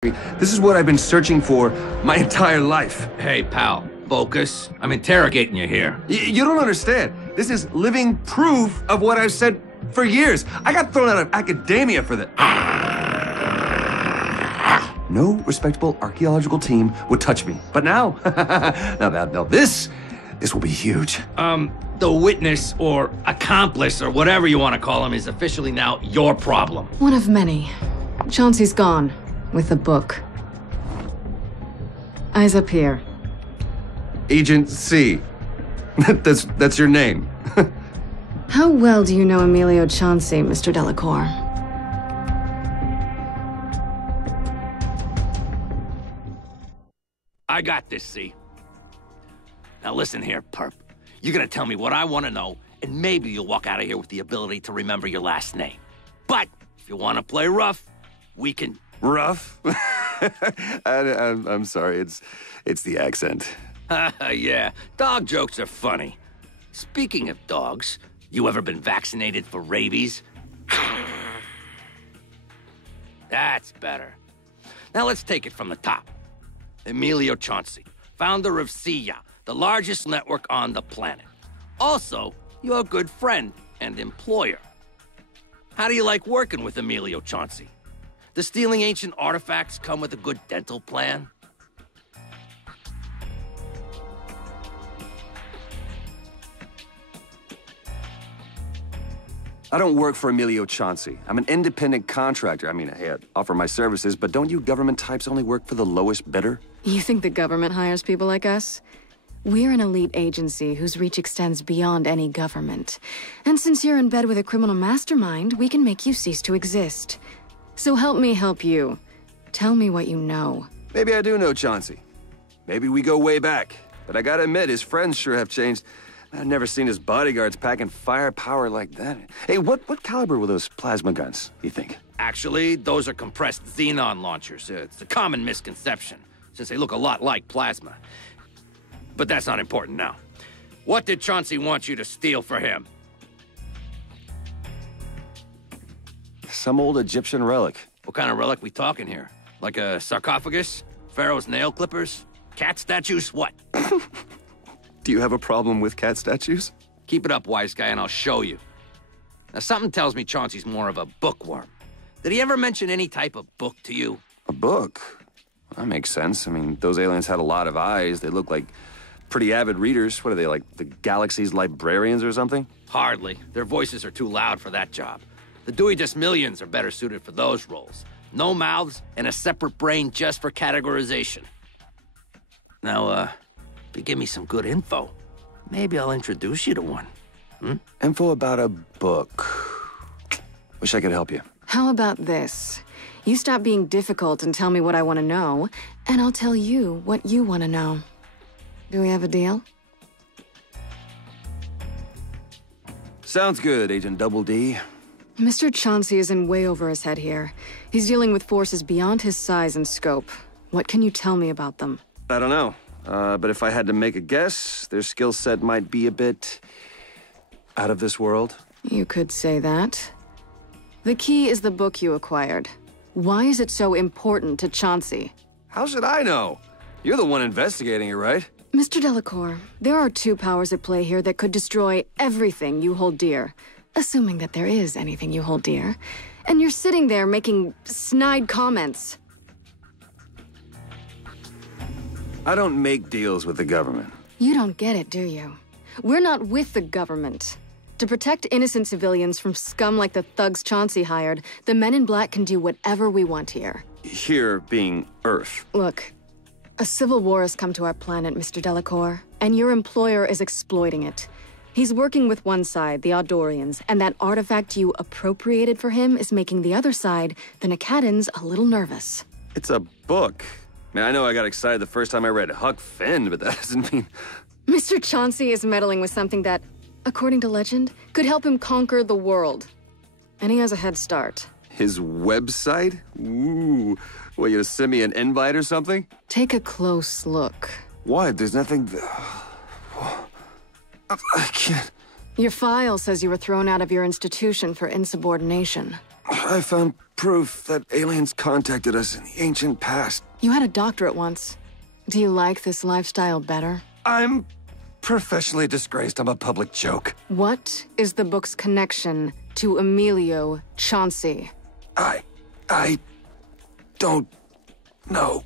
This is what I've been searching for my entire life. Hey, pal, focus. I'm interrogating you here. You don't understand. This is living proof of what I've said for years. I got thrown out of academia for that. No respectable archaeological team would touch me. But now, now this will be huge. The witness or accomplice or whatever you want to call him is officially now your problem. One of many. Chauncey's gone. With the book. Eyes up here. Agent C. That's your name. How well do you know Emilio Chauncey, Mr. Delacour? I got this, C. Now listen here, perp. You're gonna tell me what I want to know, and maybe you'll walk out of here with the ability to remember your last name. But if you want to play rough, we can... Rough? I'm sorry, it's the accent. Yeah, dog jokes are funny. Speaking of dogs, you ever been vaccinated for rabies? That's better. Now let's take it from the top. Emilio Chauncey, founder of CIA, the largest network on the planet. Also, your good friend and employer. How do you like working with Emilio Chauncey? Does stealing ancient artifacts come with a good dental plan? I don't work for Emilio Chauncey. I'm an independent contractor. I mean, hey, I offer my services, but don't you government types only work for the lowest bidder? You think the government hires people like us? We're an elite agency whose reach extends beyond any government. And since you're in bed with a criminal mastermind, we can make you cease to exist. So help me help you. Tell me what you know. Maybe I do know Chauncey. Maybe we go way back. But I gotta admit, his friends sure have changed. I've never seen his bodyguards packing firepower like that. Hey, what caliber were those plasma guns, you think? Actually, those are compressed xenon launchers. It's a common misconception, since they look a lot like plasma. But that's not important now. What did Chauncey want you to steal for him? Some old Egyptian relic. What kind of relic we talking here? Like a sarcophagus? Pharaoh's nail clippers? Cat statues? What? Do you have a problem with cat statues? Keep it up, wise guy, and I'll show you. Now, something tells me Chauncey's more of a bookworm. Did he ever mention any type of book to you? A book? That makes sense. I mean, those aliens had a lot of eyes. They look like pretty avid readers. What are they, like the galaxy's librarians or something? Hardly. Their voices are too loud for that job. The Dewey Decimillions are better suited for those roles. No mouths and a separate brain just for categorization. Now, if you give me some good info, maybe I'll introduce you to one. Info about a book. Wish I could help you. How about this? You stop being difficult and tell me what I want to know, and I'll tell you what you want to know. Do we have a deal? Sounds good, Agent Double D. Mr. Chauncey is in way over his head here. He's dealing with forces beyond his size and scope. What can you tell me about them? I don't know. But if I had to make a guess, their skill set might be a bit out of this world. You could say that. The key is the book you acquired. Why is it so important to Chauncey? How should I know? You're the one investigating it, right? Mr. Delacour, there are two powers at play here that could destroy everything you hold dear. Assuming that there is anything you hold dear. And you're sitting there making snide comments. I don't make deals with the government. You don't get it, do you? We're not with the government. To protect innocent civilians from scum like the thugs Chauncey hired, the Men in Black can do whatever we want here. Here being Earth. Look, a civil war has come to our planet, Mr. Delacour, and your employer is exploiting it. He's working with one side, the Audorians, and that artifact you appropriated for him is making the other side, the Nakatans, a little nervous. It's a book. Man, I know I got excited the first time I read Huck Finn, but that doesn't mean... Mr. Chauncey is meddling with something that, according to legend, could help him conquer the world. And he has a head start. His website? Ooh. What, you gonna send me an invite or something? Take a close look. What? There's nothing... I can't... Your file says you were thrown out of your institution for insubordination. I found proof that aliens contacted us in the ancient past. You had a doctorate once. Do you like this lifestyle better? I'm professionally disgraced. I'm a public joke. What is the book's connection to Emilio Chauncey? I don't know.